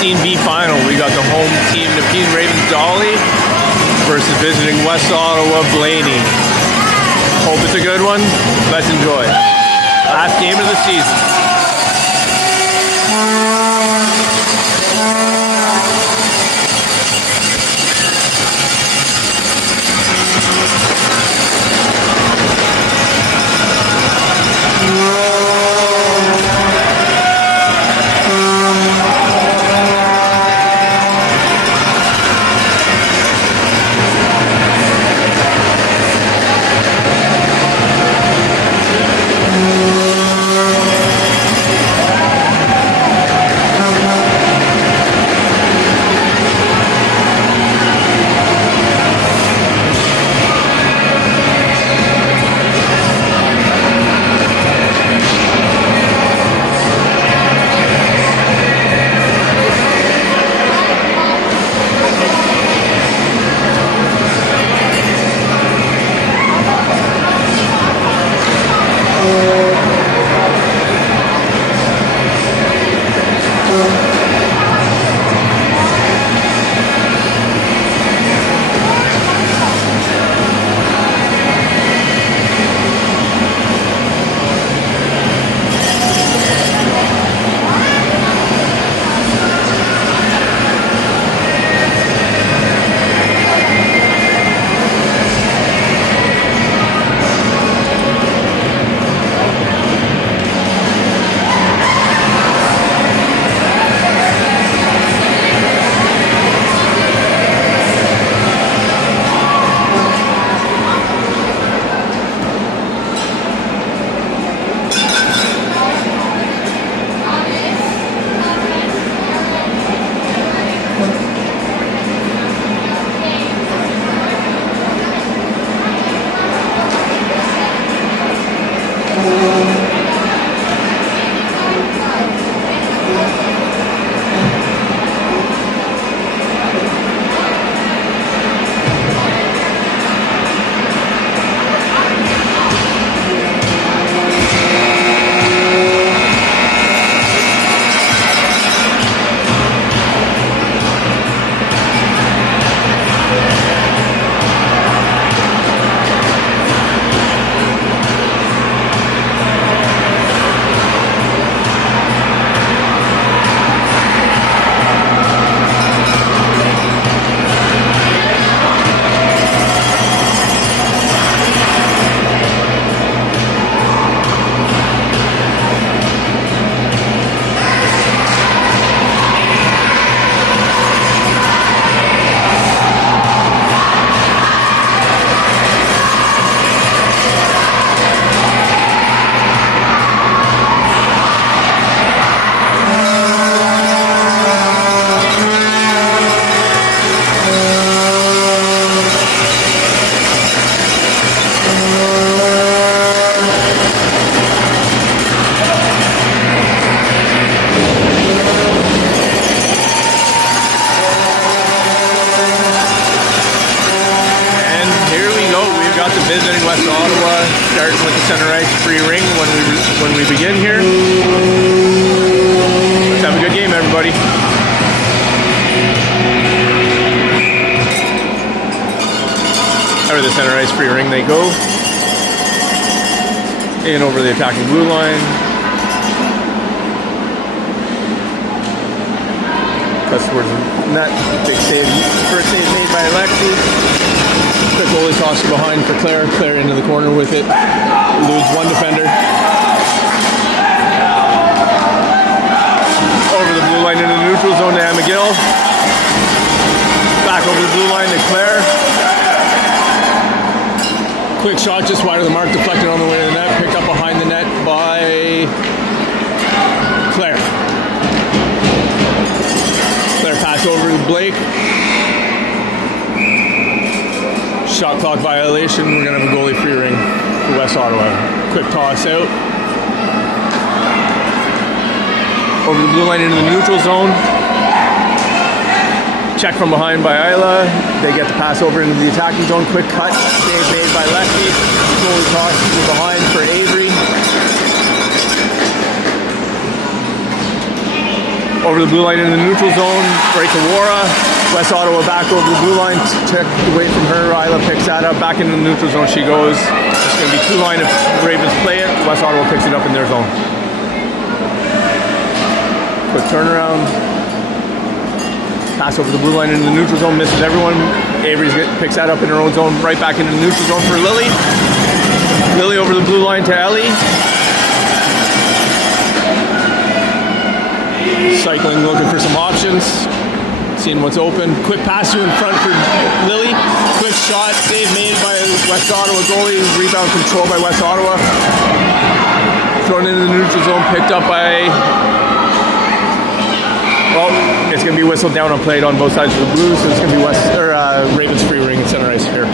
16B final. We got the home team Nepean Ravens Dolly versus visiting West Ottawa Blaney. Hope it's a good one. Let's enjoy. Last game of the season. Visiting West Ottawa, starting with the center ice free ring when we begin here. Let's have a good game, everybody. Over the center ice free ring they go. In over the attacking blue line. Cuts towards the net. Big save. First save made by Alexi. Quick goalie toss behind for Claire. Claire into the corner with it. Eludes one defender. Over the blue line into the neutral zone to McGill. Back over the blue line to Claire. Quick shot just wide of the mark, deflected on the way to the net. Picked up behind the net by Claire. Claire pass over to Blake. Shot clock violation. We're going to have a goalie free ring for West Ottawa. Quick toss out. Over the blue line into the neutral zone. Check from behind by Isla. They get the pass over into the attacking zone. Quick cut. Save made by Lefty. Goalie toss from behind for Avery. Over the blue line in the neutral zone, right to Wara. West Ottawa back over the blue line, check away from her. Isla picks that up, back into the neutral zone she goes. It's going to be 2 line if Ravens play it. West Ottawa picks it up in their zone. Quick turnaround. Pass over the blue line into the neutral zone, misses everyone. Avery picks that up in her own zone, right back into the neutral zone for Lily. Lily over the blue line to Ellie. Cycling, looking for some options, seeing what's open. Quick pass to in front for Lily. Quick shot, save made by West Ottawa goalie. Rebound controlled by West Ottawa. Thrown into the neutral zone, picked up by... Well, it's going to be whistled down on play on both sides of the Blues, so it's going to be Ravens free ring in center ice here.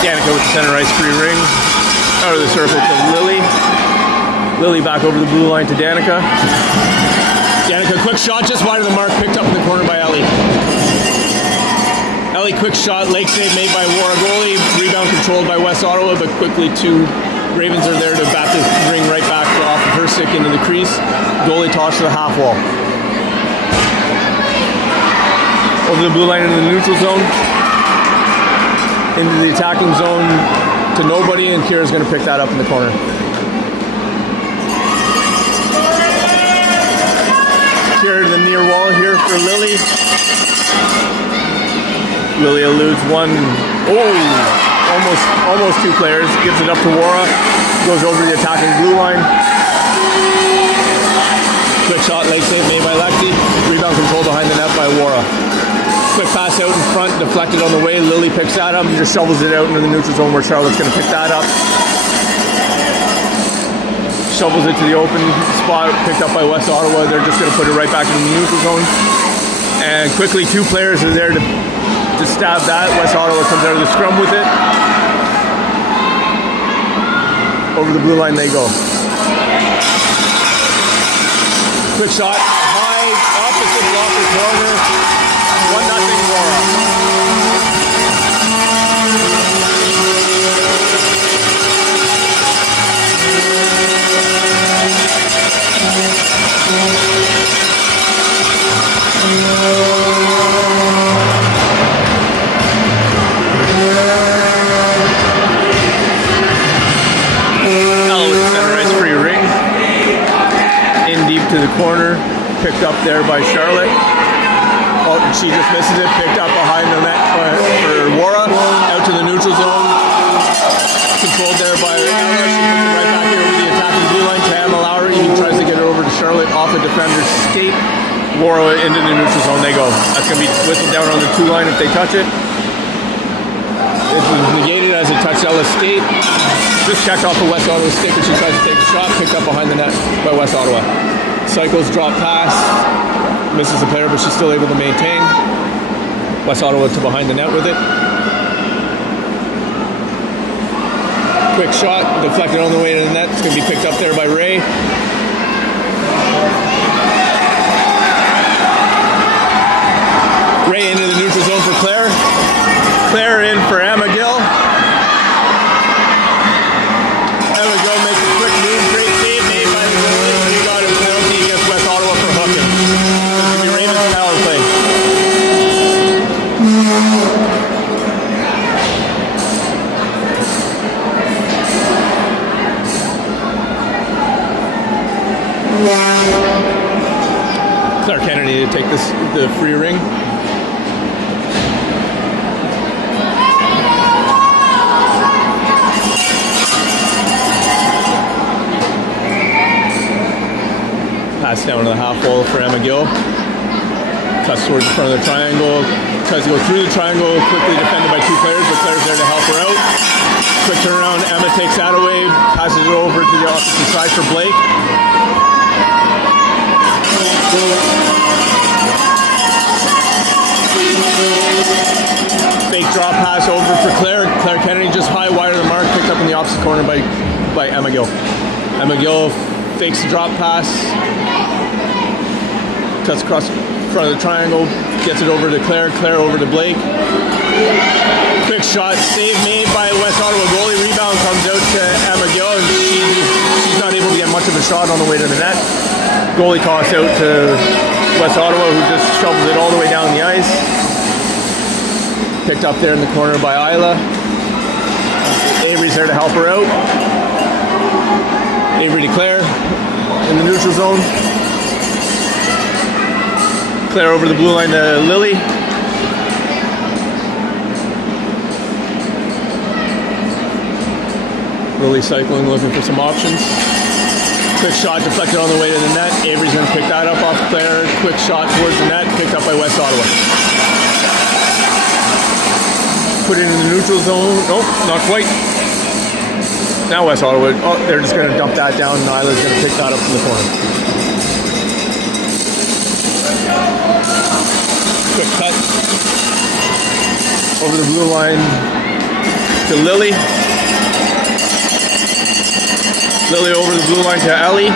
Danica with the center ice free ring. Out of the circle to Lily. Lily back over the blue line to Danica. Danica, quick shot just wide of the mark, picked up in the corner by Ellie. Ellie, quick shot, leg save made by Wara goalie. Rebound controlled by West Ottawa, but quickly 2 Ravens are there to bat the ring right back off of her stick into the crease. Goalie toss to the half wall. Over the blue line into the neutral zone. Into the attacking zone to nobody, and Kira's going to pick that up in the corner. Kira to the near wall here for Lily. Lily eludes one. Almost 2 players. Gives it up to Wara. Goes over the attacking blue line. Quick shot, leg save made by Lexi. Rebound control behind the net by Wara. Quick pass out in front, deflected on the way. Lily picks that up and just shovels it out into the neutral zone where Charlotte's going to pick that up. Shovels it to the open spot, picked up by West Ottawa. They're just going to put it right back in the neutral zone. And quickly 2 players are there to stab that. West Ottawa comes out of the scrum with it. Over the blue line they go. Quick shot, high, opposite blocker corner. 1-0 Wara. Center ice free ring. In deep to the corner. Picked up there by Charlotte. Oh, she just misses it. Picked up behind the net for Wara. Out to the neutral zone. Controlled there by Ella. She puts it right back here over the attacking blue line to Emma Lowry. He tries to get it over to Charlotte off the defender's skate. Wara into the neutral zone. They go. That's going to be whistled down on the 2 line if they touch it. It was negated as it touched Ella's skate. Just checked off the West Ottawa stick and she tries to take the shot. Picked up behind the net by West Ottawa. Cycles, drop pass. Misses the player, but she's still able to maintain. West Ottawa to behind the net with it. Quick shot, deflected on the way to the net. It's going to be picked up there by Ray. Ray into the neutral zone for Claire. Claire in for Emma Gill. Emma Gill makes a quick move. Great save made by the goalie. He got a penalty against West Ottawa for hooking. It's going to be Ravens power play. Claire Kennedy to take the free ring. Pass down to the half wall for Emma Gill. Cuts towards the front of the triangle. Tries to go through the triangle. Quickly defended by 2 players, but Claire's there to help her out. Quick turnaround. Emma takes that away. Passes it over to the opposite side for Blake. Fake drop pass over for Claire. Claire Kennedy just high wide of the mark. Picked up in the opposite corner by Emma Gill. Emma Gill fakes the drop pass. Cuts across the front of the triangle. Gets it over to Claire. Claire over to Blake. Quick shot, save made by West Ottawa goalie. Rebound comes out to Emma Gill, and she's not able to get much of a shot on the way to the net. Goalie toss out to West Ottawa, who just shovels it all the way down the ice. Picked up there in the corner by Isla. Avery's there to help her out. Avery to Claire in the neutral zone. Claire over the blue line to Lily. Lily cycling, looking for some options. Quick shot deflected on the way to the net. Avery's going to pick that up off Claire. Quick shot towards the net, picked up by West Ottawa. Put it in the neutral zone. Nope, not quite. Now West Ottawa, they're just going to dump that down, and Isla's going to pick that up from the corner. Quick cut. Over the blue line to Lily. Lily over the blue line to Ellie.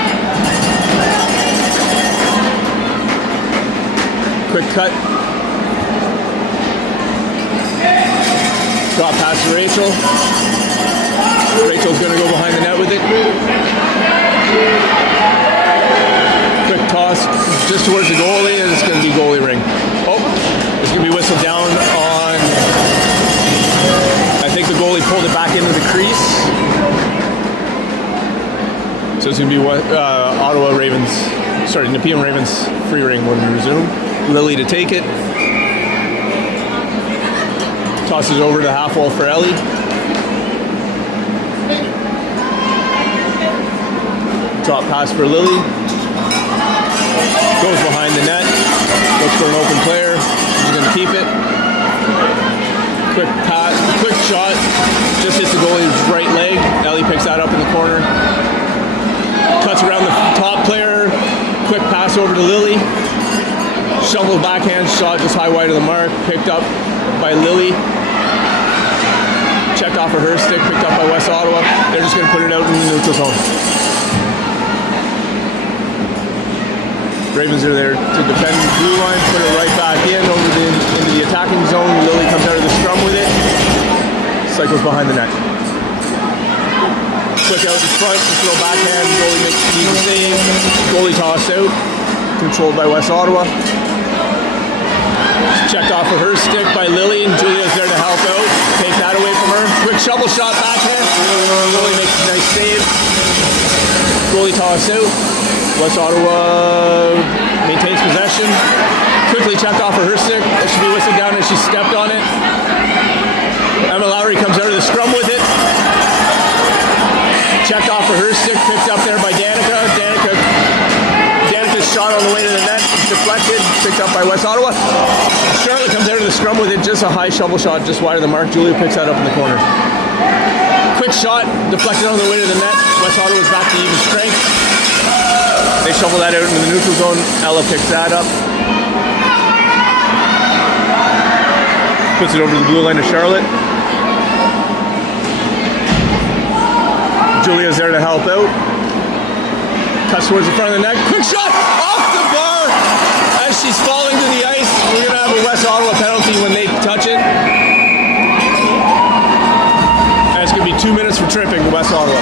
Quick cut. Drop pass to Rachel. Rachel's going to go behind the net with it. Quick toss just towards the goalie, and it's going to be goalie ring. Oh, it's going to be whistled down on... I think the goalie pulled it back into the crease. So it's going to be Ottawa Ravens, Nepean Ravens free ring when we resume. Lily to take it. Tosses over to the half wall for Ellie. Drop pass for Lily. Goes behind the net. Looks for an open player. She's going to keep it. Quick pass, quick shot. Just hits the goalie's right leg. Ellie picks that up in the corner. Cuts around the top player. Quick pass over to Lily. Shovel backhand shot just high wide of the mark. Picked up by Lily. Checked off of her stick. Picked up by West Ottawa. They're just going to put it out in the neutral zone. Ravens are there to defend the blue line. Put it right back in into the attacking zone. Lily comes out of the scrum with it. Cycles behind the net. Quick out in front, just throw backhand, goalie makes an easy save. Goalie toss out, controlled by West Ottawa. Checked off of her stick by Lily, and Julia's there to help out. Take that away from her. Quick shovel shot backhand. Goalie makes a nice save. Goalie toss out. West Ottawa maintains possession. Quickly checked off of her stick. It should be whistled down as she stepped on it. Emma Lowry comes out of the scrum with it. Checked off for her stick, picked up there by Danica. Danica's shot on the way to the net, deflected, picked up by West Ottawa. Charlotte comes out of the scrum with it, just a high shovel shot, just wide of the mark. Julia picks that up in the corner. Quick shot, deflected on the way to the net. West Ottawa's back to even strength. They shovel that out into the neutral zone. Ella picks that up. Puts it over the blue line to Charlotte. Julia's there to help out. Cuts towards the front of the net. Quick shot off the bar as she's falling to the ice. We're going to have a West Ottawa penalty when they touch it. And it's going to be 2 minutes for tripping to West Ottawa.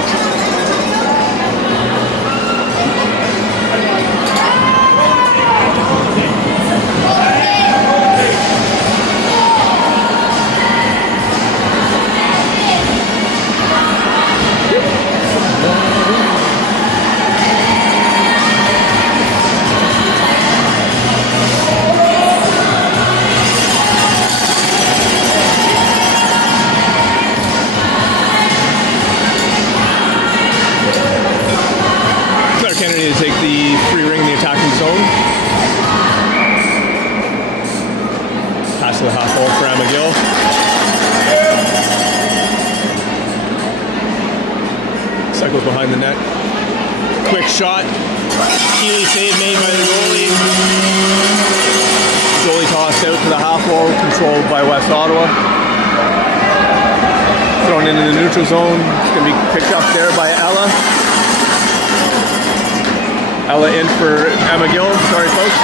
Kennedy to take the free ring in the attacking zone. Pass to the half wall for Emma Gill. Cycles behind the net. Quick shot. Keely save made by the goalie. Goalie tossed out to the half wall, controlled by West Ottawa. Thrown into the neutral zone. It's going to be picked up there by Ella. Ella in for Emma Gill. Sorry, folks.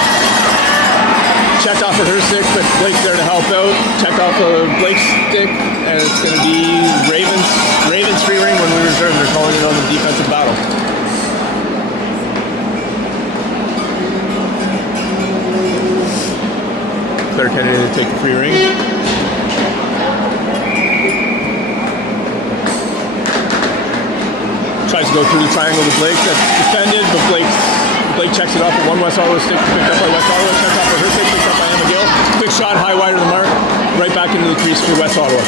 Checked off of her stick, but Blake's there to help out. Checked off of Blake's stick, and it's going to be Ravens free ring when we reserve. They're calling it on the defensive battle. Claire Kennedy to take the free ring. Tries to go through the triangle to Blake. That's defended, but Blake checks it off with one West Ottawa stick, picked up by West Ottawa, checked off for her stick, picked up by Emma Gill. Quick shot, high wide of the mark, right back into the crease for West Ottawa.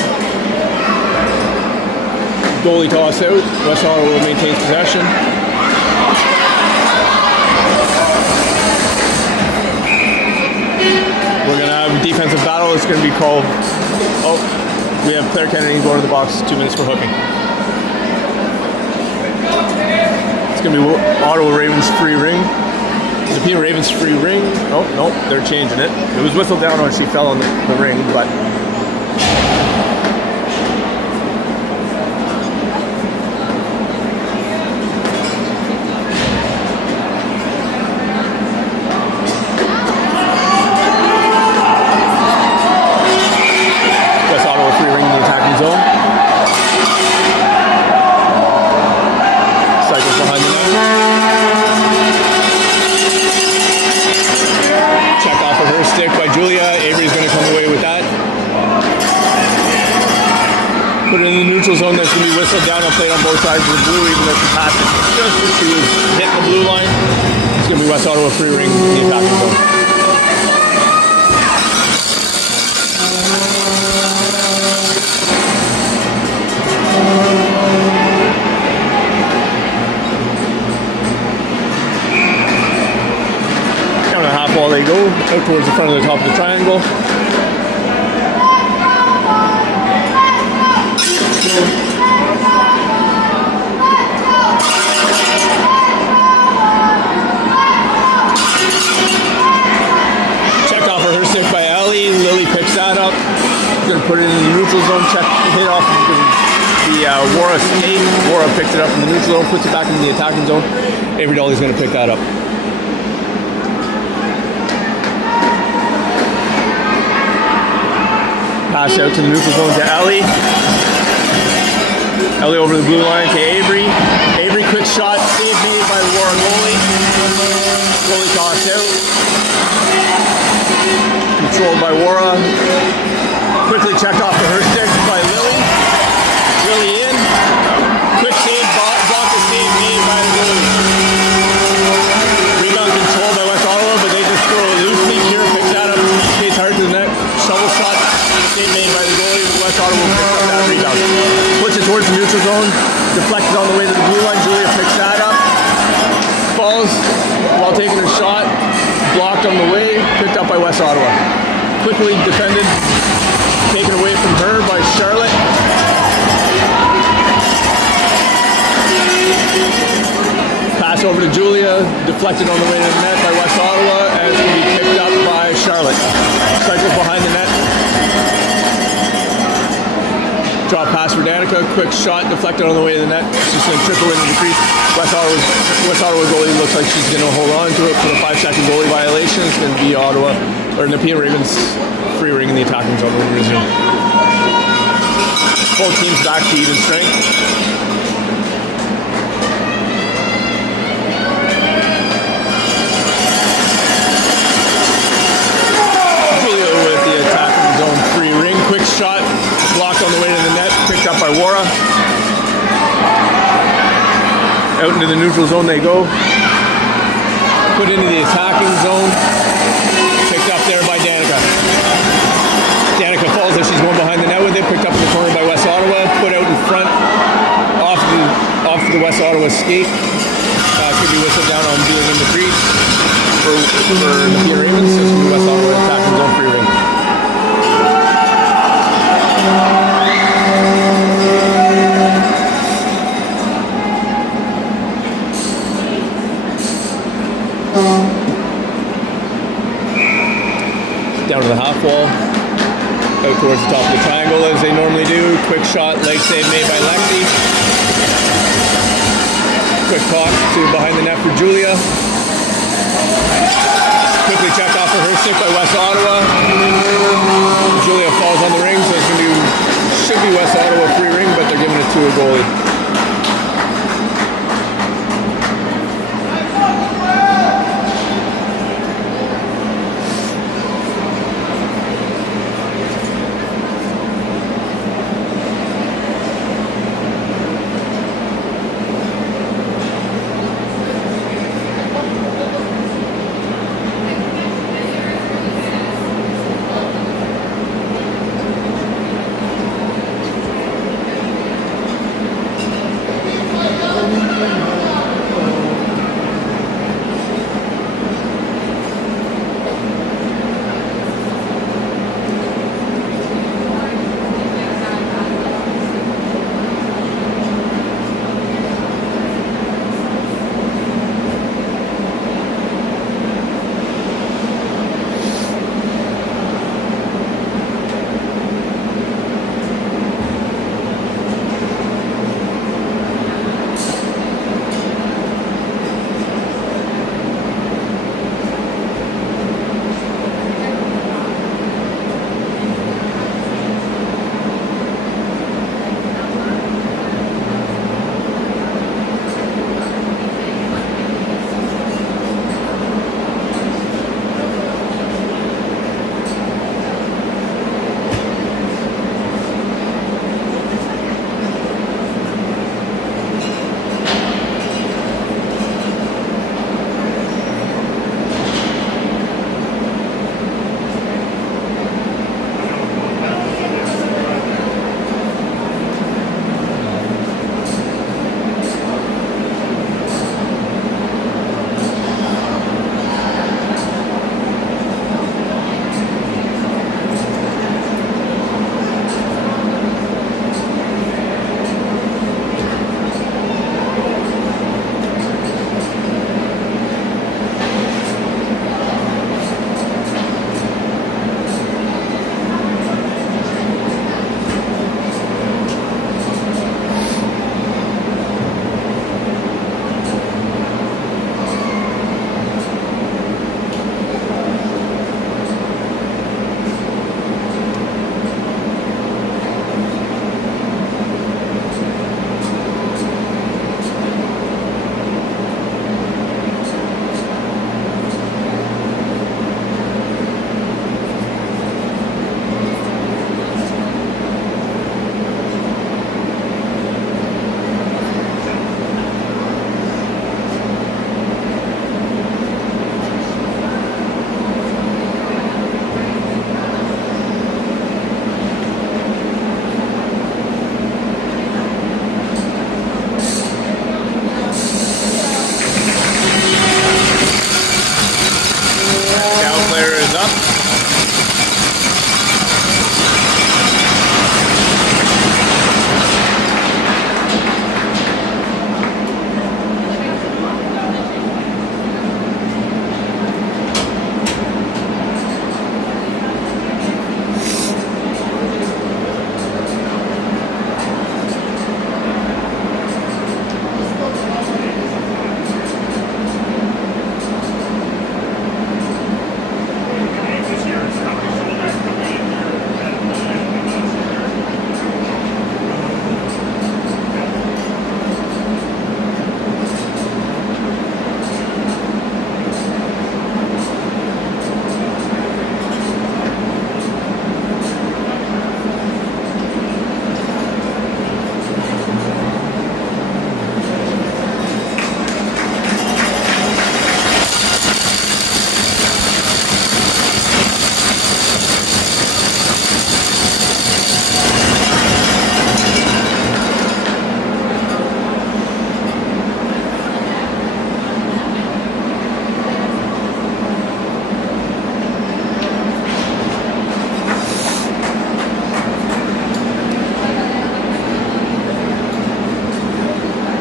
Goalie toss out. West Ottawa maintains possession. We're going to have a defensive battle. It's going to be called... Oh, we have Claire Kennedy going to the box. 2 minutes for hooking. It's going to be Ottawa Ravens free ring. Nepean Ravens free ring. Oh, no, they're changing it. It was whistled down when she fell on the ring, but... West Ottawa free ring in the attacking zone. Cycles behind the net. Check off of her stick by Julia. Avery's going to come away with that. Put it in the neutral zone. That's going to be whistled down. I'll play it on both sides of the blue, even though she passed it just as she was hitting the blue line. It's going to be West Ottawa free ring in the attacking zone. While they go out towards the front of the top of the triangle. Check off of her stick by Ellie. Lily picks that up. Going to put it in the neutral zone. Check hit off the Wara skate. Wara picks it up in the neutral zone, puts it back in the attacking zone. Avery Dolly's going to pick that up. Pass out to the neutral zone to Ellie. Ellie over the blue line to Avery. Avery, quick shot, save made by the Warren goalie. Goalie toss out. Controlled by Wara. Quickly checked off to her stick by Lily. Lily in. Quick save, block the save made by the goalie. Rebound controlled by West Ottawa, but they just throw it loosely. Kira picks that up, skates hard to the net. Shovel shot, save made by the goalie. West Ottawa will pick up that rebound. Puts it towards the neutral zone. Deflected on the way to the blue line. Julia picks that up. Falls while taking a shot. Blocked on the way. Picked up by West Ottawa. Quickly defended. Taken away from her by Charlotte. Pass over to Julia. Deflected on the way to the net by West Ottawa. And it's going to be picked up by Charlotte. Cycles behind the net. Drop pass for Danica. Quick shot deflected on the way to the net. It's just going to trickle into the crease. West Ottawa goalie looks like she's going to hold on to it for the 5-second goalie violation. It's going to be Ottawa or Nepean Ravens free ring in the attacking zone when we resume. Both teams back to even strength. Julia with the attacking zone free ring. Quick shot. Blocked on the way to the net, picked up by Wara. Out into the neutral zone they go. Put into the attacking zone. Picked up there by Danica. Danica falls as she's going behind the net with it. Picked up in the corner by West Ottawa. Put out in front off the West Ottawa skate. Could be whistled down on dealing in the crease for Nepean Ravens. So it's going to be West Ottawa attacking zone free ring. Down to the half wall, out towards the top of the triangle as they normally do. Quick shot, leg save made by Lexi. Quick toss to behind the net for Julia. Quickly checked off for her stick by West Ottawa. see West Ottawa free ring, but they're giving it to a goalie.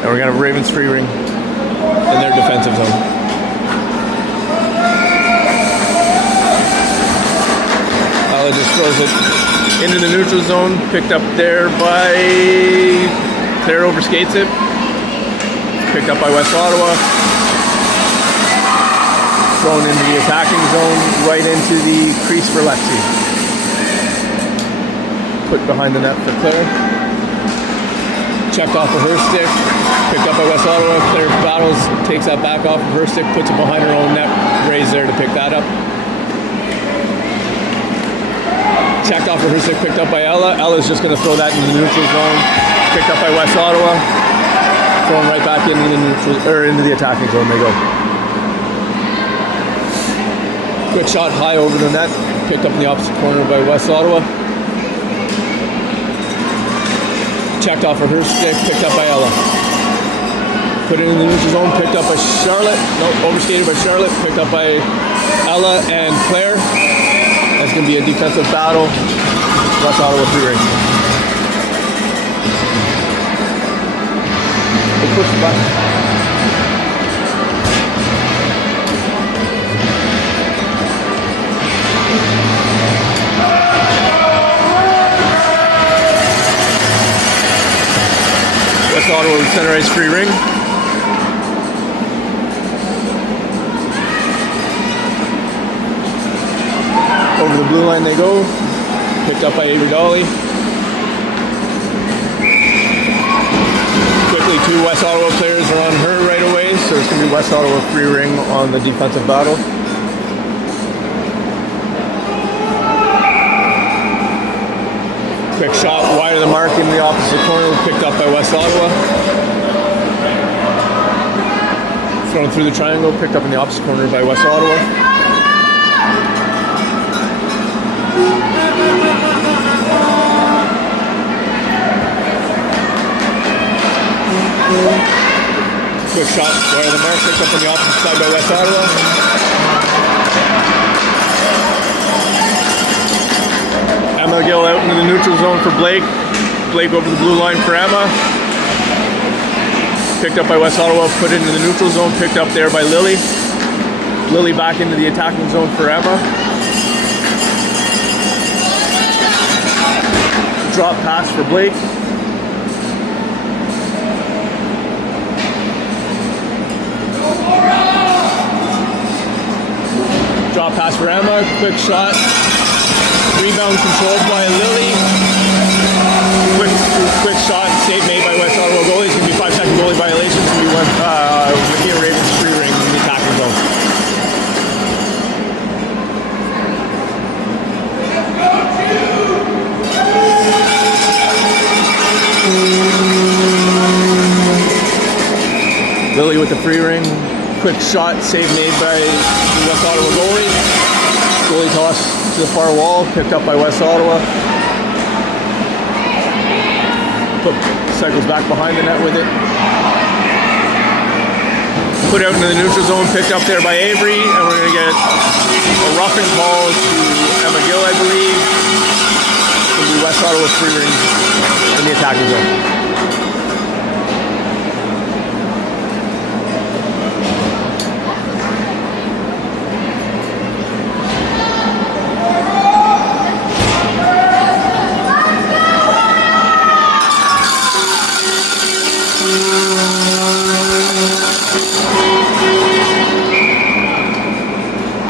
And we're going to have Ravens free ring in their defensive zone. Allah just throws it into the neutral zone, picked up there by Claire, overskates it, picked up by West Ottawa, thrown into the attacking zone, right into the crease for Lexi. put behind the net for Claire. Checked off of her stick, picked up by West Ottawa. Claire battles, takes that back off of her stick, puts it behind her own net. Ray's there to pick that up. Checked off of her stick, picked up by Ella. Ella's just going to throw that into the neutral zone. Picked up by West Ottawa. Throwing right back into the neutral, or into the attacking zone they go. Quick shot high over the net. Picked up in the opposite corner by West Ottawa. Checked off of her stick, picked up by Ella. Put it in the neutral zone, picked up by Charlotte. No, overskated by Charlotte, picked up by Ella and Claire. That's going to be a defensive battle. West Ottawa 3 ring. They push the button. West Ottawa with center ice free ring. Over the blue line they go. Picked up by Avery Dolly. Quickly, 2 West Ottawa players are on her right away, so it's going to be West Ottawa free ring on the defensive battle. Quick shot wide of the mark in the opposite corner, picked up by West Ottawa. Thrown through the triangle, picked up in the opposite corner by West Ottawa. Quick shot wide of the mark, picked up on the opposite side by West Ottawa. Emma Gill out into the neutral zone for Blake. Blake over the blue line for Emma. Picked up by West Ottawa, put it into the neutral zone, picked up there by Lily. Lily back into the attacking zone for Emma. Drop pass for Blake. Drop pass for Emma, quick shot. Rebound controlled by Lily. Quick shot, save made by West Ottawa goalie. It's going to be 5-second goalie violation. It's going to be Nepean Ravens free ring in the attacking zone. Lily with the free ring. Quick shot, save made by the West Ottawa goalie. Goalie toss to the far wall, picked up by West Ottawa. Cycles back behind the net with it. Put out into the neutral zone, picked up there by Avery, and we're going to get a roughing call to Emma Gill, I believe. It's going to be West Ottawa free ring in the attacking zone.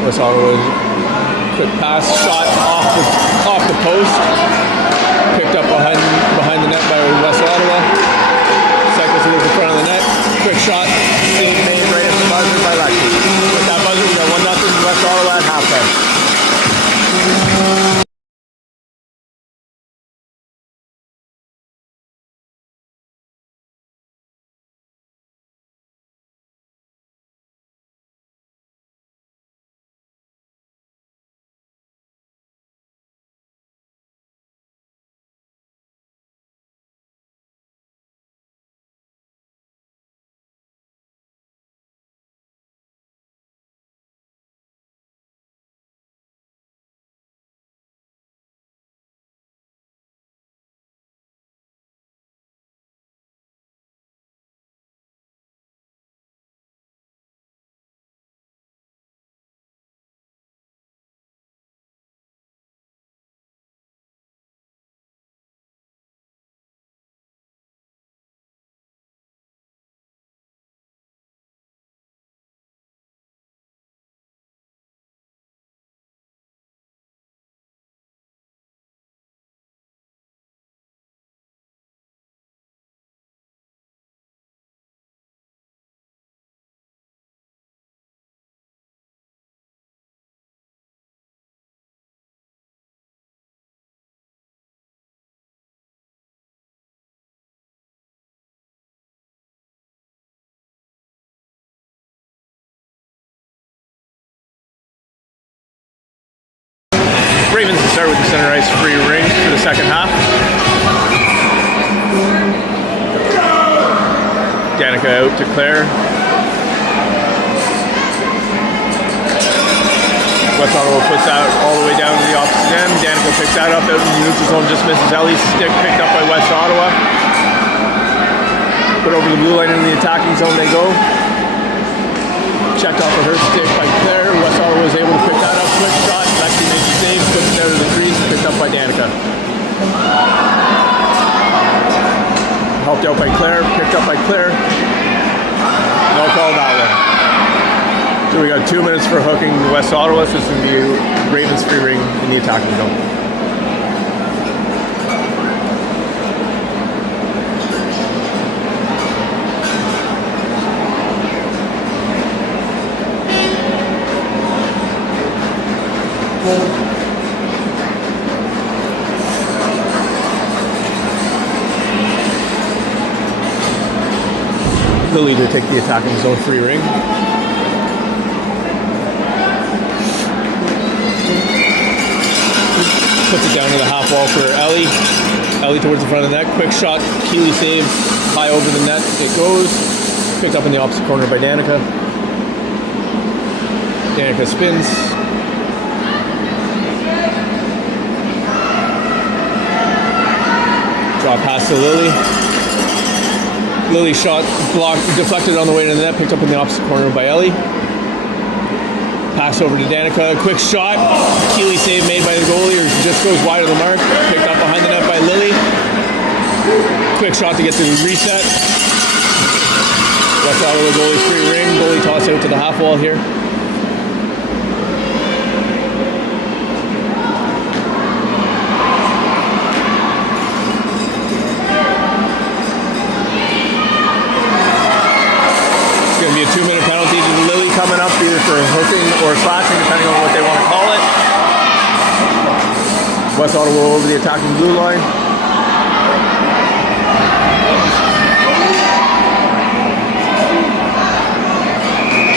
West Ottawa, quick pass, shot off the post, picked up behind the net by West Ottawa. Cycles to the front of the net, quick shot, save made right at the buzzer by Lexi. With that buzzer, we got 1-0 West Ottawa at halftime. Ravens to start with the center ice free ring for the second half. Danica out to Claire. West Ottawa puts that all the way down to the opposite end. Danica picks that up out in the neutral zone, just misses Ellie's stick, picked up by West Ottawa. Put over the blue line in the attacking zone they go. Checked off of her stick by Claire. West Ottawa was able to pick that up. Quick shot. Lexi makes the save. Puts it out of the crease. Picked up by Danica. Helped out by Claire. Picked up by Claire. No call that one. So we got 2 minutes for hooking West Ottawa. So it's going to be Ravens free ring in the attacking zone. Lily to take the attacking zone free ring. Puts it down to the half wall for Ellie. Ellie towards the front of the net. Quick shot. Keeley save. High over the net. It goes. Picked up in the opposite corner by Danica. Danica spins. Draw pass to Lily. Lily shot blocked, deflected on the way to the net, picked up in the opposite corner by Ellie. Pass over to Danica, quick shot. Keeley save made by the goalie, or just goes wide of the mark. Picked up behind the net by Lily. Quick shot to get the reset. West Ottawa goalie's free ring. Goalie toss out to the half wall here. Be a 2-minute penalty to Lily coming up, either for hooking or slashing, depending on what they want to call it. West Ottawa over the attacking blue line.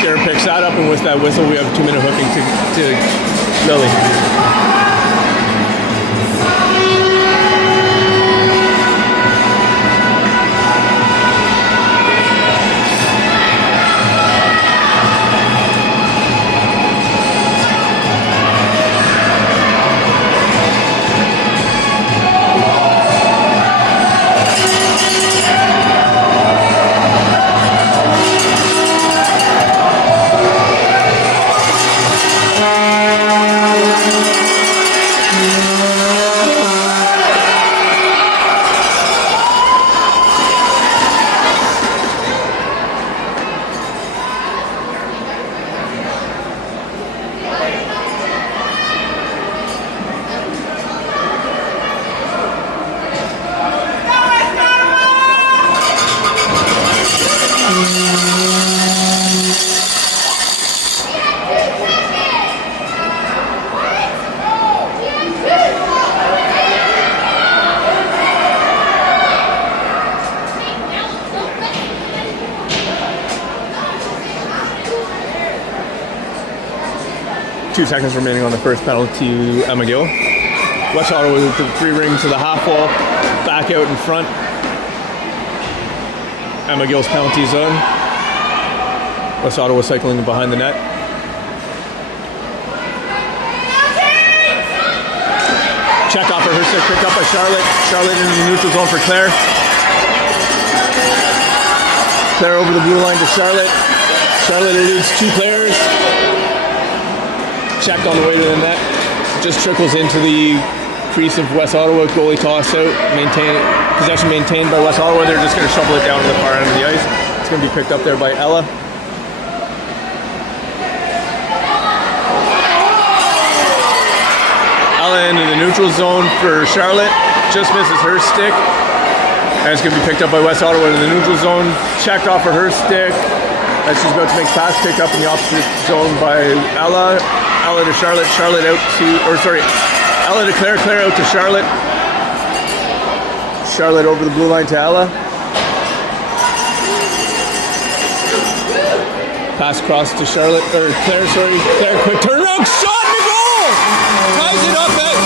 Sharon picks that up, and with that whistle, we have a 2-minute hooking to Lily. 2 seconds remaining on the first penalty to Emma Gill. West Ottawa with the free ring to the half wall, back out in front. Emma Gill's penalty zone. West Ottawa cycling behind the net. Check off of her stick, picked up by Charlotte. Charlotte into the neutral zone for Claire. Claire over the blue line to Charlotte. Charlotte eludes 2 players. Checked on the way to the net. Just trickles into the crease of West Ottawa. Goalie toss out. Possession maintained by West Ottawa. They're just going to shovel it down to the far end of the ice. It's going to be picked up there by Ella. Ella into the neutral zone for Charlotte. Just misses her stick. And it's going to be picked up by West Ottawa in the neutral zone. Checked off of her stick. As she's about to make pass, picked up in the opposite zone by Ella. Ella to Charlotte. Charlotte out to, Ella to Claire. Claire out to Charlotte. Charlotte over the blue line to Ella. Pass across to Charlotte, or Claire, sorry. Claire, quick turnaround shot and a goal! Ties it up at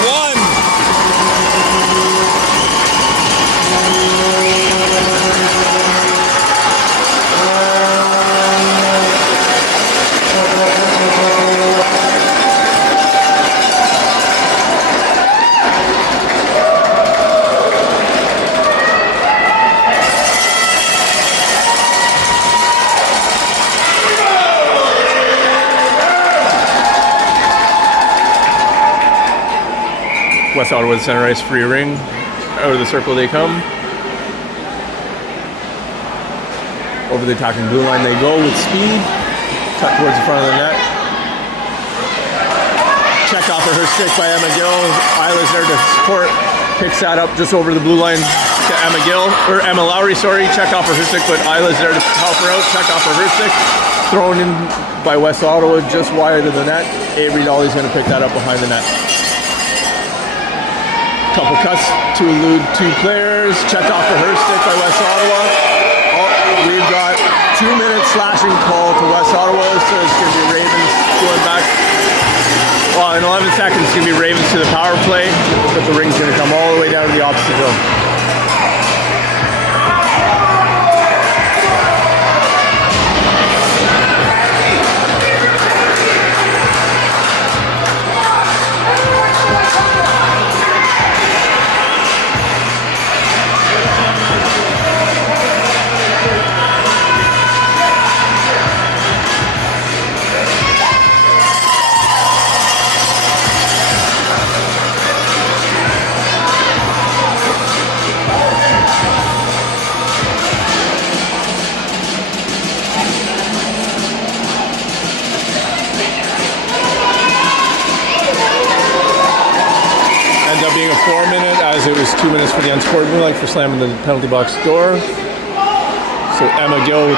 West Ottawa center ice free ring. Out of the circle they come. Over the attacking blue line they go with speed. Cut towards the front of the net. Checked off of her stick by Emma Gill. Isla's there to support. Picks that up just over the blue line to Emma Gill. Or Emma Lowry, sorry. Checked off of her stick, but Isla's there to help her out. Checked off of her stick. Thrown in by West Ottawa just wide of the net. Avery Dolly's going to pick that up behind the net. Couple cuts to elude two players. Checked off of her stick by West Ottawa. Oh, we've got 2 minutes slashing call to West Ottawa, so it's going to be Ravens going back. Well, in 11 seconds, it's going to be Ravens to the power play, but the ring's going to come all the way down to the opposite zone. Being a 4 minute, as it was 2 minutes for the unsportsmanlike for slamming the penalty box door. So Emma Gill with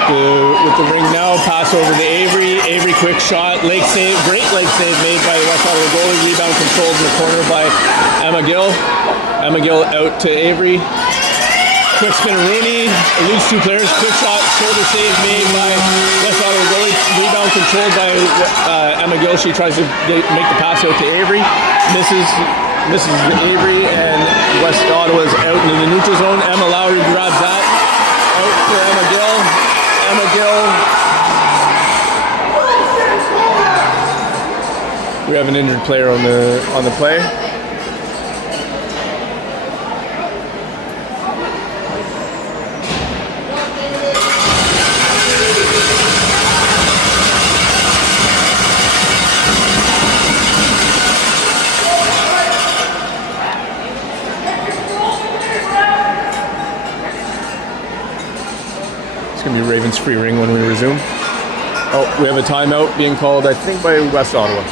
the ring now. Pass over to Avery. Avery quick shot. Leg save. Great leg save made by the West Ottawa goalie. Rebound controlled in the corner by Emma Gill. Emma Gill out to Avery. Quick spin Rooney. Eludes two players. Quick shot. Shoulder save made by West Ottawa goalie. Rebound controlled by Emma Gill. She tries to make the pass out to Avery. Misses Avery, and West Ottawa's out into the neutral zone. Emma Lowry grabs that. Out for Emma Gill. Emma Gill. We have an injured player on the play. It's going to be Ravens free ring when we resume. Oh, we have a timeout being called, I think, by West Ottawa.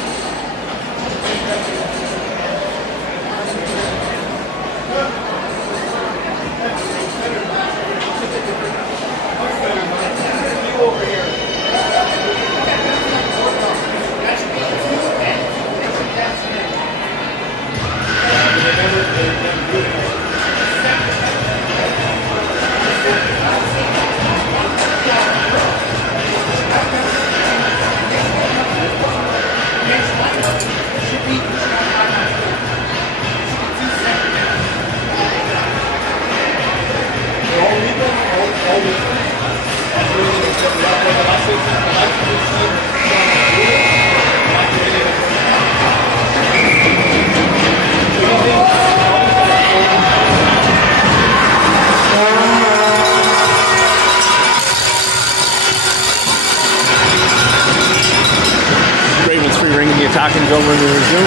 Ravens free ring in the attacking zone when we resume.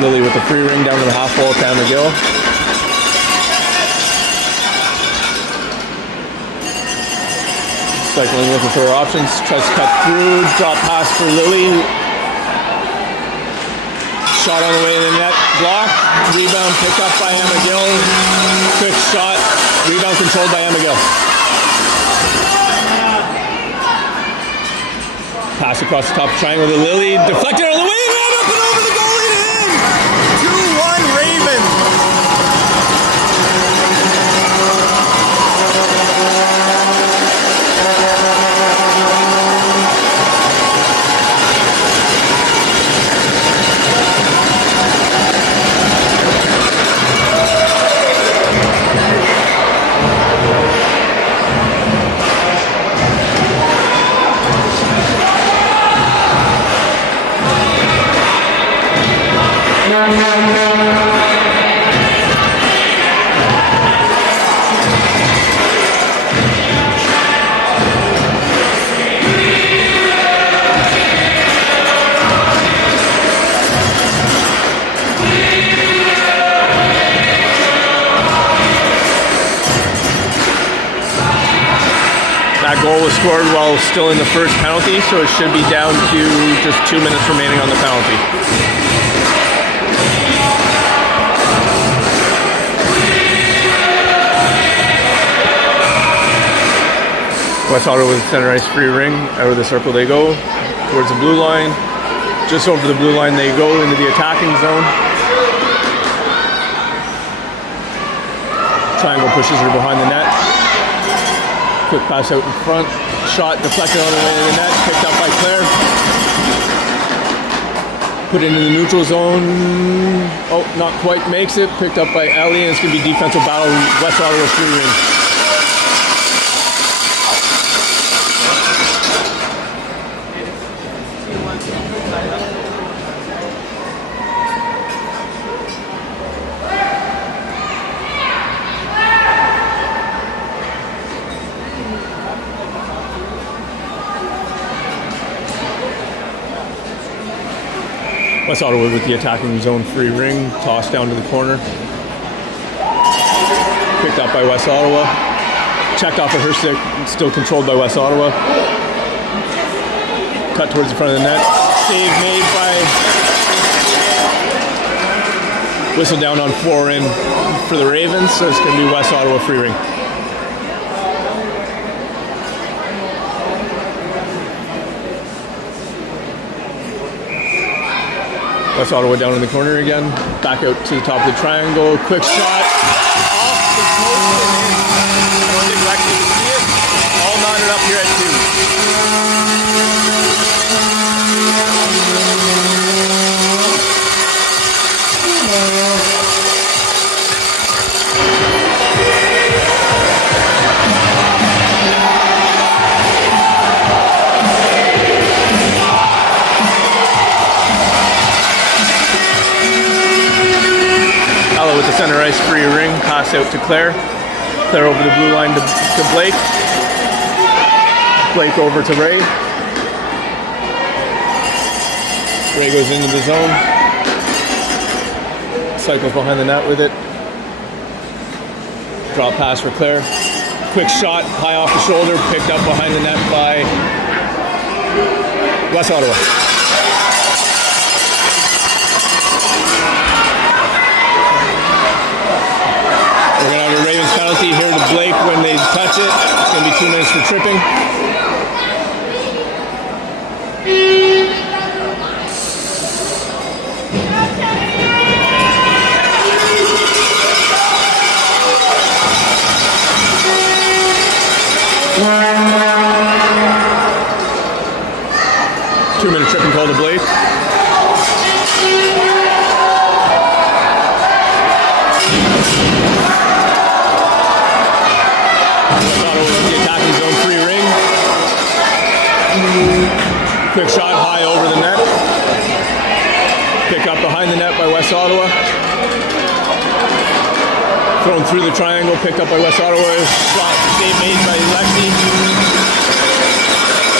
Lily with the free ring down to the half wall, Tam McGill. Cycling looking for her options, tries to cut through, drop pass for Lily. Shot on the way in the net, block, rebound picked up by Emma Gill. Quick shot, rebound controlled by Emma Gill. Pass across the top triangle to Lily, deflected on the way, ran up and over the goalie to him! 2-1 Ravens! goal was scored while still in the first penalty, so it should be down to just 2 minutes remaining on the penalty. West Ottawa with center ice free ring. Out of the circle they go towards the blue line. Just over the blue line they go into the attacking zone. Triangle pushes her behind the net. Quick pass out in front. Shot deflected on the way to the net. Picked up by Claire. Put into the neutral zone. Oh, not quite makes it. Picked up by Ellie, and it's going to be defensive battle. West Ottawa free ring. West Ottawa with the attacking zone free ring, tossed down to the corner. Picked up by West Ottawa. Checked off of her stick, still controlled by West Ottawa. Cut towards the front of the net. Save made by... Whistle down on 4 in for the Ravens, so it's going to be West Ottawa free ring. West Ottawa down in the corner again. Back out to the top of the triangle. Quick shot. Off the post and in. I don't think Lexi can see it. All knotted up here at 2. With the center ice free ring, pass out to Claire. Claire over the blue line to Blake. Blake over to Ray. Ray goes into the zone. Cycles behind the net with it. Drop pass for Claire. Quick shot, high off the shoulder, picked up behind the net by West Ottawa. We're going to have a Ravens penalty here to Blake when they touch it. It's going to be 2 minutes for tripping. Two-minute tripping call to Blake. Quick shot high over the net. Pick up behind the net by West Ottawa. Thrown through the triangle, picked up by West Ottawa. Shot save made by Lexi.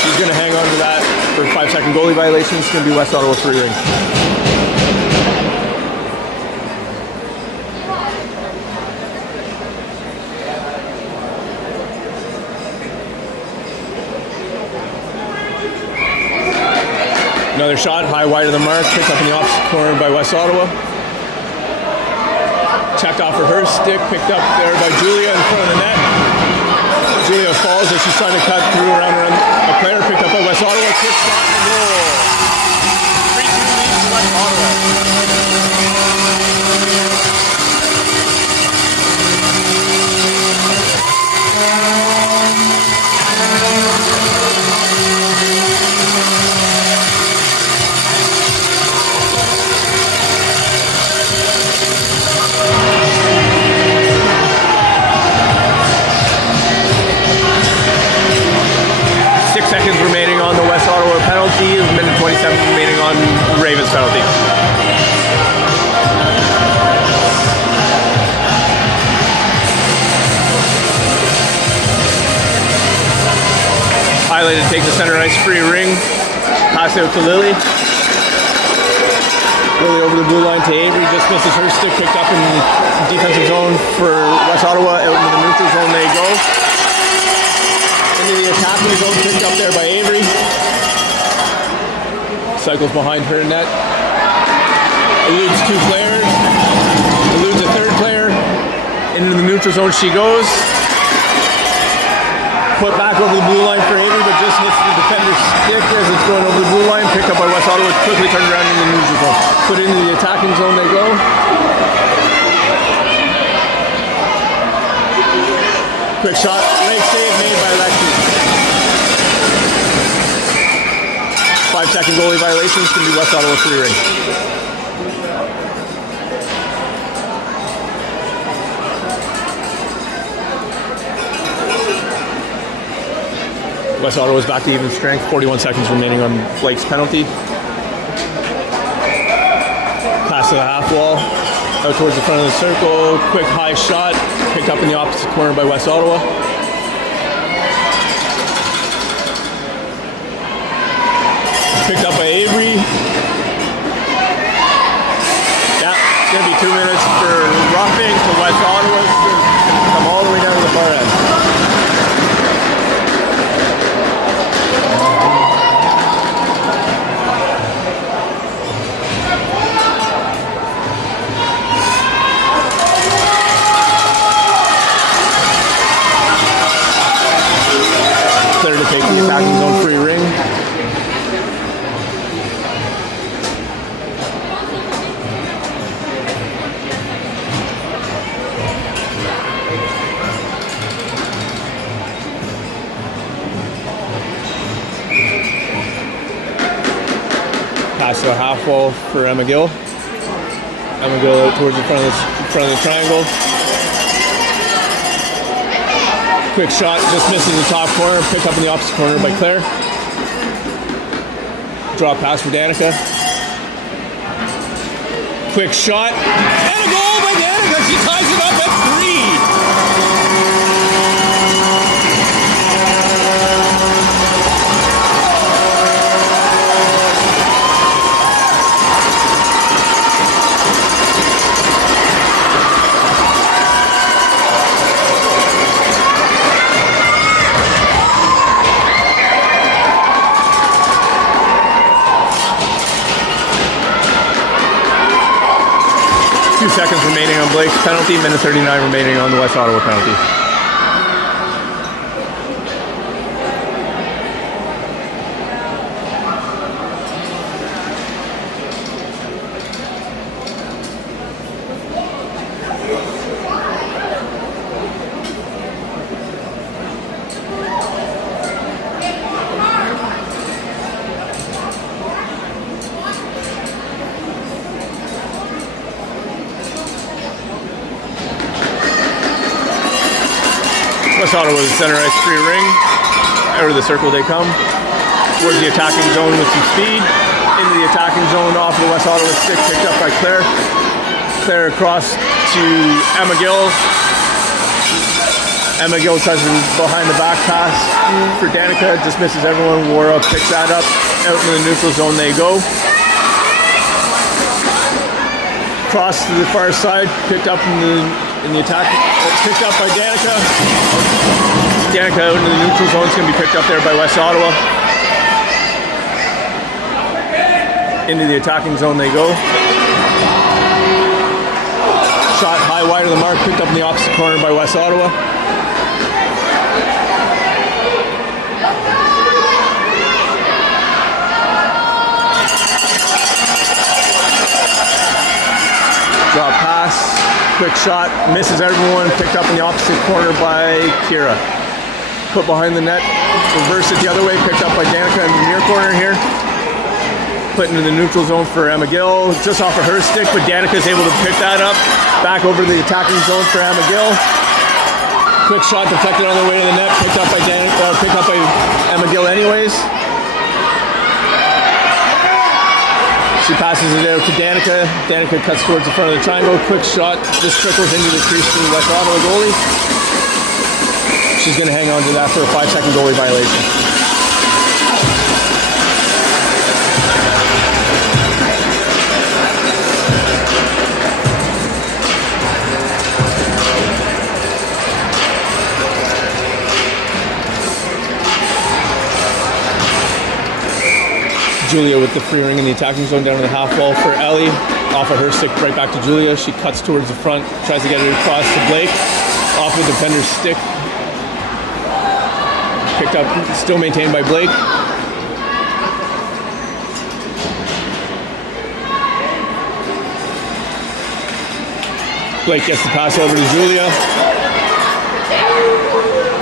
She's going to hang on to that for 5-second goalie violation. It's going to be West Ottawa free ring. Another shot, high wide of the mark, picked up in the opposite corner by West Ottawa. Checked off for her stick, picked up there by Julia in front of the net. Julia falls as she's trying to cut through around a player, picked up by West Ottawa. Quick shot and goal. 3-2 lead to West Ottawa. Seconds remaining on the West Ottawa penalty, a minute 27 remaining on Ravens penalty. Highlighted, take the center ice free ring, pass out to Lily. Lily over the blue line to Avery, just misses her stick, picked up in the defensive zone for West Ottawa. Out into the neutral zone they go. Into the attacking zone, picked up there by Avery. Cycles behind her net. Eludes two players. Eludes a third player. Into the neutral zone she goes. Put back over the blue line for Avery, but just hits the defender's stick as it's going over the blue line. Picked up by West Ottawa, quickly turned around in the neutral zone. Put into the attacking zone they go. Quick shot, great save made by Lexi. 5-second goalie violations can be West Ottawa free ring. West Ottawa's back to even strength. 41 seconds remaining on Blake's penalty. Pass to the half wall. Out towards the front of the circle. Quick high shot. Picked up in the opposite corner by West Ottawa. Picked up by Avery. Yeah, it's going to be 2 minutes for roughing to West Ottawa. It's going to come all the way down to the far end. Clear to take the attacking zone free ring. Pass to the half wall for Emma Gill. Emma Gill out towards the front of the triangle. Quick shot, just misses the top corner. Picked up in the opposite corner by Claire. Drop pass for Danica. Quick shot. And a goal by Danica. She ties it up at 2 seconds remaining on Blake's penalty, minute 39 remaining on the West Ottawa penalty. West Ottawa's center ice free ring. Out of the circle they come. Towards the attacking zone with some speed. Into the attacking zone off of the West Ottawa stick, picked up by Claire. Claire across to Emma Gill. Emma Gill tries to behind the back pass for Danica. Just misses everyone. Wara picks that up. Out in the neutral zone they go. Cross to the far side, picked up in the attack. Picked up by Danica. Danica out into the neutral zone. It's going to be picked up there by West Ottawa. Into the attacking zone they go. Shot high wide of the mark, picked up in the opposite corner by West Ottawa. Drop pass, quick shot, misses everyone, picked up in the opposite corner by Kira. Put behind the net, reverse it the other way, picked up by Danica in the near corner here. Put into the neutral zone for Emma Gill, just off of her stick, but Danica's able to pick that up. Back over the attacking zone for Emma Gill. Quick shot deflected on the way to the net, picked up by Emma Gill anyways. She passes it out to Danica. Danica cuts towards the front of the triangle. Quick shot, just trickles into the crease to the West Ottawa goalie. She's going to hang on to that for a 5-second goalie violation. Julia with the free ring in the attacking zone down to the half wall for Ellie. Off of her stick, right back to Julia. She cuts towards the front, tries to get it across to Blake. Off with the defender's stick. Picked up, still maintained by Blake. Blake gets the pass over to Julia.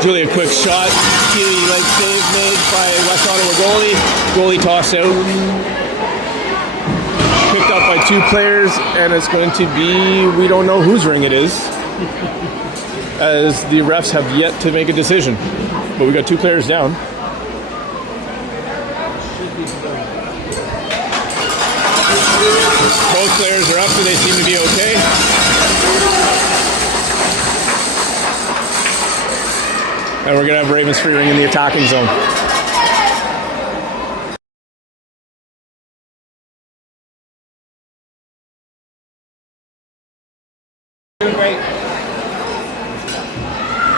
Julia, quick shot. Keely leg save made by West Ottawa goalie. Goalie toss out. Picked up by 2 players, and it's going to be, we don't know whose ring it is, as the refs have yet to make a decision. But we got 2 players down. Both players are up, so they seem to be okay. And we're going to have Ravens free ring in the attacking zone.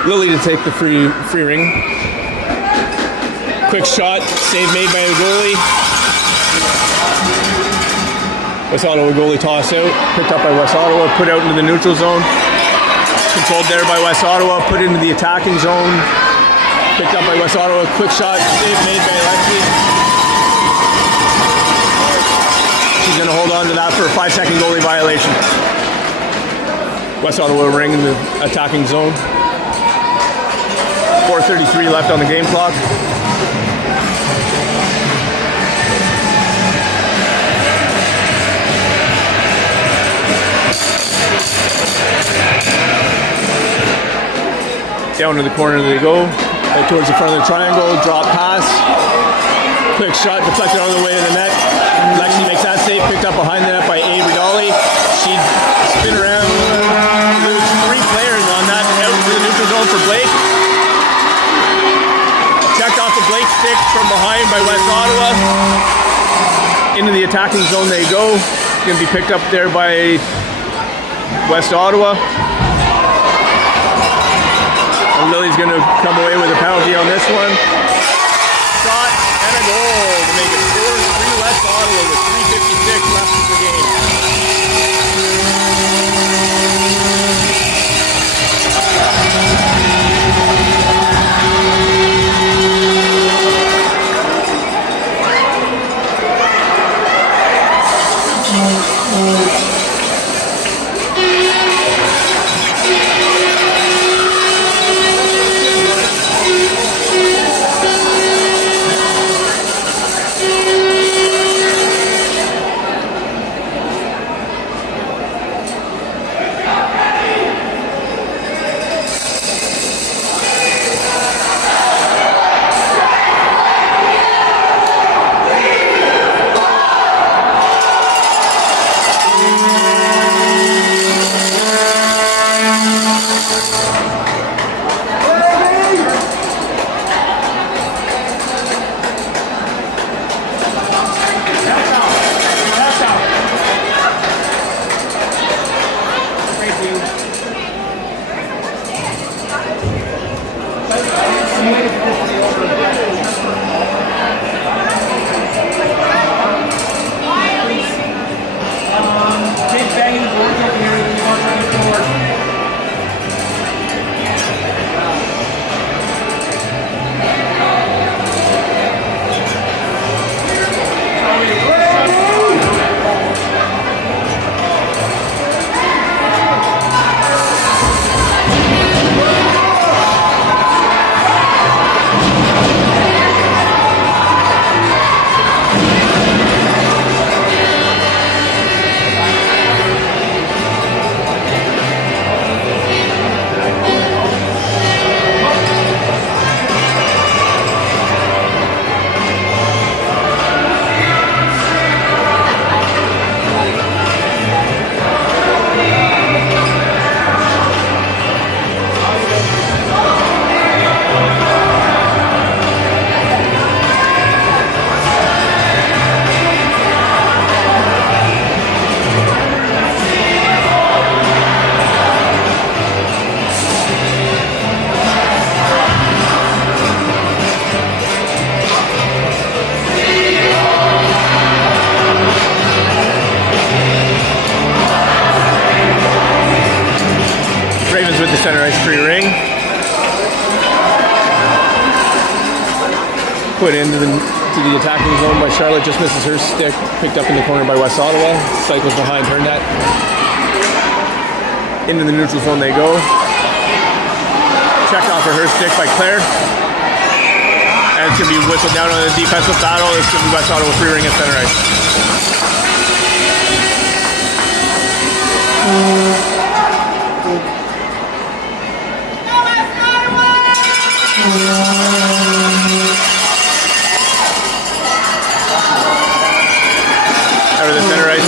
Lily to take the free ring. Quick shot, save made by the goalie. West Ottawa goalie toss out, picked up by West Ottawa, put out into the neutral zone. Controlled there by West Ottawa, put into the attacking zone. Picked up by West Ottawa, quick shot, save made by Alexi. She's going to hold on to that for a 5-second goalie violation. West Ottawa ring in the attacking zone. 4:33 left on the game clock. Down to the corner they go. Right towards the front of the triangle. Drop pass. Quick shot deflected on the way to the net. Lexi makes that save. Picked up behind the net by Avery Dolly. She'd spin around. Lose 3 players on that. Out to the neutral zone for Blake. Checked off the Blake stick from behind by West Ottawa. Into the attacking zone they go. Going to be picked up there by West Ottawa. And Lily's going to come away with a penalty on this one. Shot and a goal to make it 4-3 West Ottawa with 3:56 left in the game. free ring. Put into the attacking zone by Charlotte. Just misses her stick. Picked up in the corner by West Ottawa. Cycles behind her net. Into the neutral zone they go. Checked off of her stick by Claire. And it's going to be whistled down on the defensive battle. It's going to be West Ottawa free ring at center ice. Out of the center ice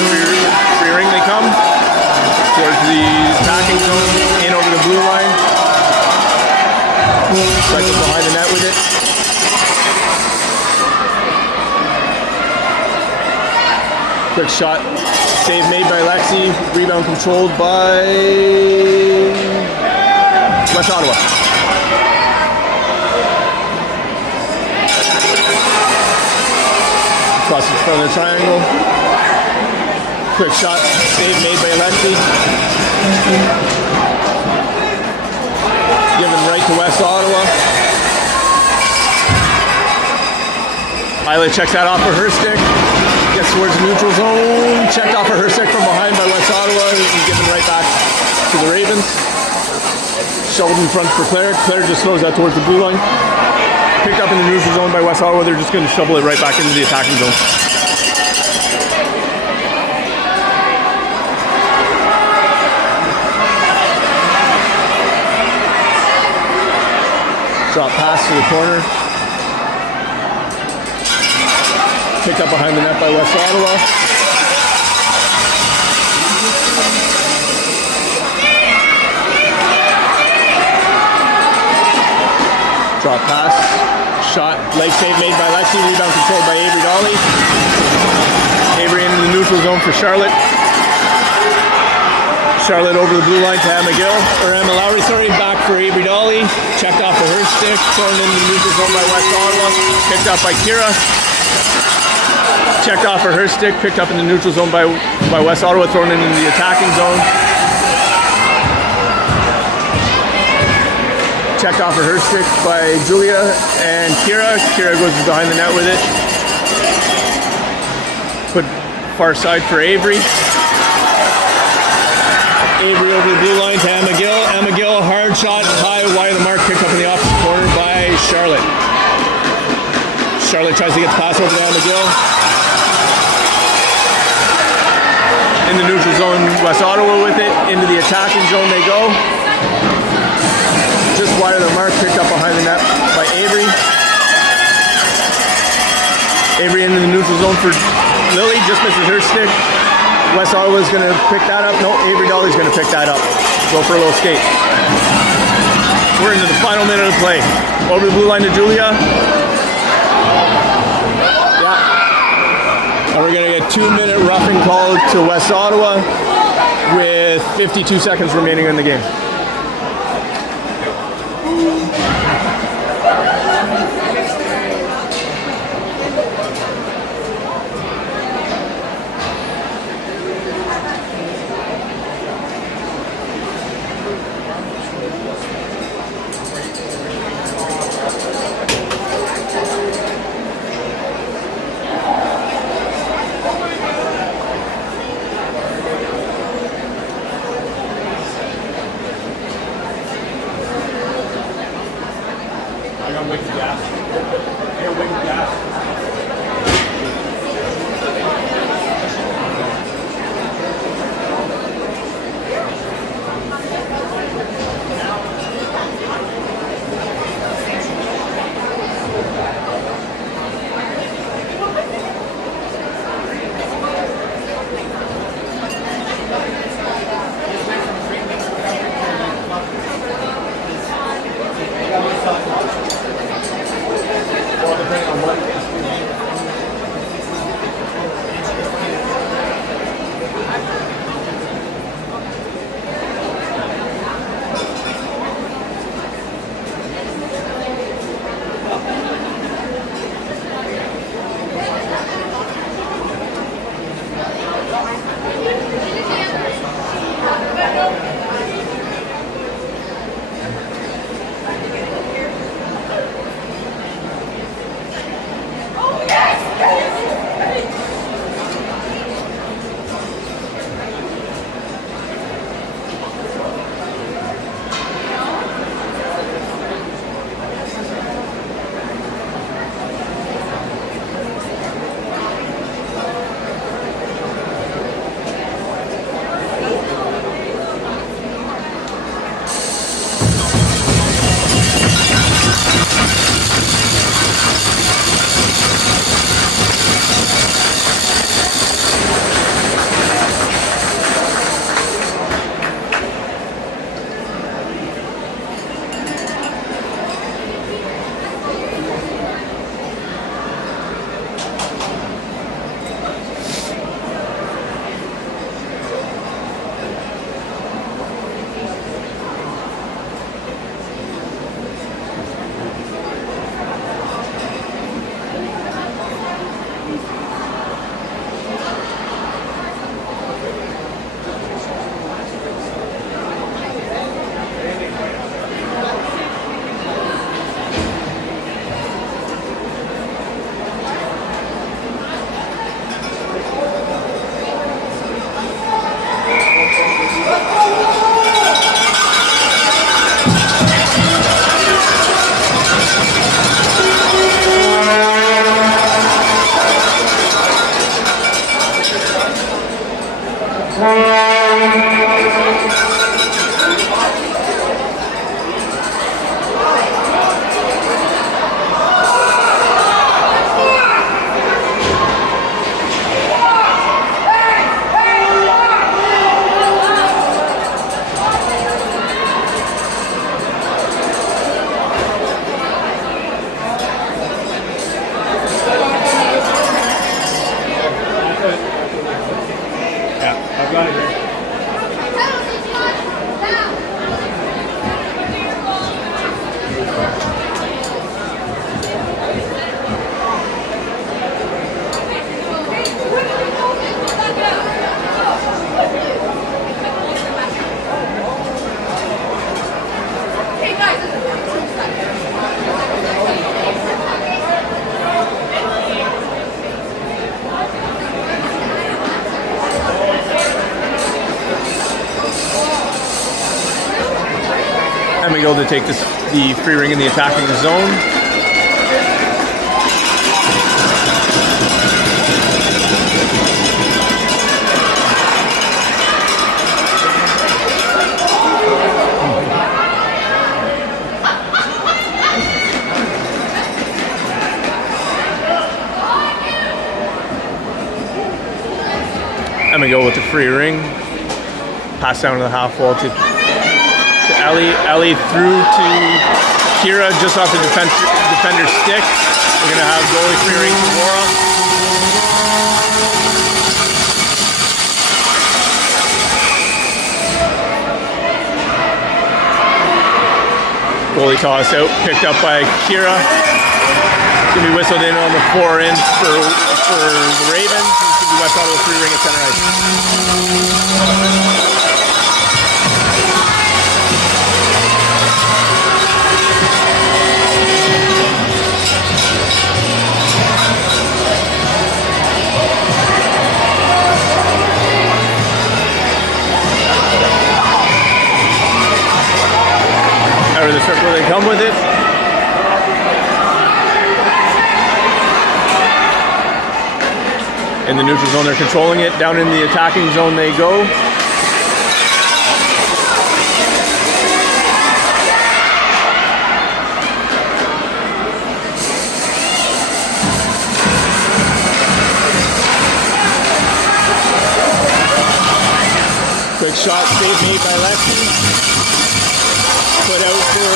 free ring they come. Towards the attacking zone, in over the blue line. Cycles behind the net with it. Quick shot. Save made by Lexi. Rebound controlled by West Ottawa. Across the front of the triangle. Quick shot. Save made by Lexi. Given right to West Ottawa. Isla checks that off for her stick. Gets towards the neutral zone. Checked off of her stick from behind by West Ottawa. And given right back to the Ravens. Shoveled in front for Claire. Claire just throws that towards the blue line. Picked up in the neutral zone by West Ottawa. They're just going to shovel it right back into the attacking zone. Drop pass to the corner. Picked up behind the net by West Ottawa. Drop pass. Shot. Leg save made by Lexi. Rebound controlled by Avery Dolly. Avery into the neutral zone for Charlotte. Charlotte over the blue line to Emma Lowry, back for Avery Dolly. Checked off for her stick, thrown into the neutral zone by West Ottawa. Picked up by Kira. Checked off for her stick, picked up in the neutral zone by West Ottawa, thrown into the attacking zone. Checked off for her stick by Julia and Kira. Kira goes behind the net with it. Put far side for Avery. Avery over the blue line to Emma Gill. Emma Gill, hard shot, high, wide of the mark, picked up in the opposite corner by Charlotte. Charlotte tries to get the pass over to Emma Gill. In the neutral zone, West Ottawa with it. Into the attacking zone they go. Just wide of the mark, picked up behind the net by Avery. Avery into the neutral zone for Lily, just misses her stick. West Ottawa's going to pick that up. No, Avery Dolly's going to pick that up. Go for a little skate. We're into the final minute of play. Over the blue line to Julia. Yeah. And we're going to get 2-minute roughing call to West Ottawa with 52 seconds remaining in the game. And we go to take the free ring in the attacking zone. And we go with the free ring. Pass down to the half wall to Ellie. Ellie through to Kira just off the defender's stick. We're going to have goalie free ring to Laura. Goalie toss out, picked up by Kira. It's going to be whistled in on the 4-inch for the Ravens. West Ottawa free ring at center ice. Out of the circle they come with it. In the neutral zone, they're controlling it. Down in the attacking zone they go. Quick shot, save made by Lexi. Put out for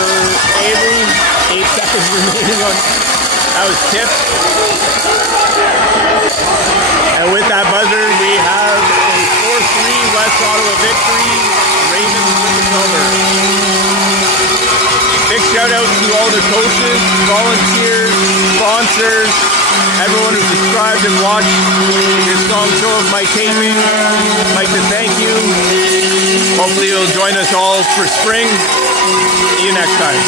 Avery. 8 seconds remaining on. That was tipped. And with that buzzer, we have a 4-3 West Ottawa victory. Ravens with the silver. Big shout out to all the coaches, volunteers, sponsors, everyone who subscribed and watched this long show of my taping. I'd like to thank you. Hopefully you'll join us all for spring. See you next time.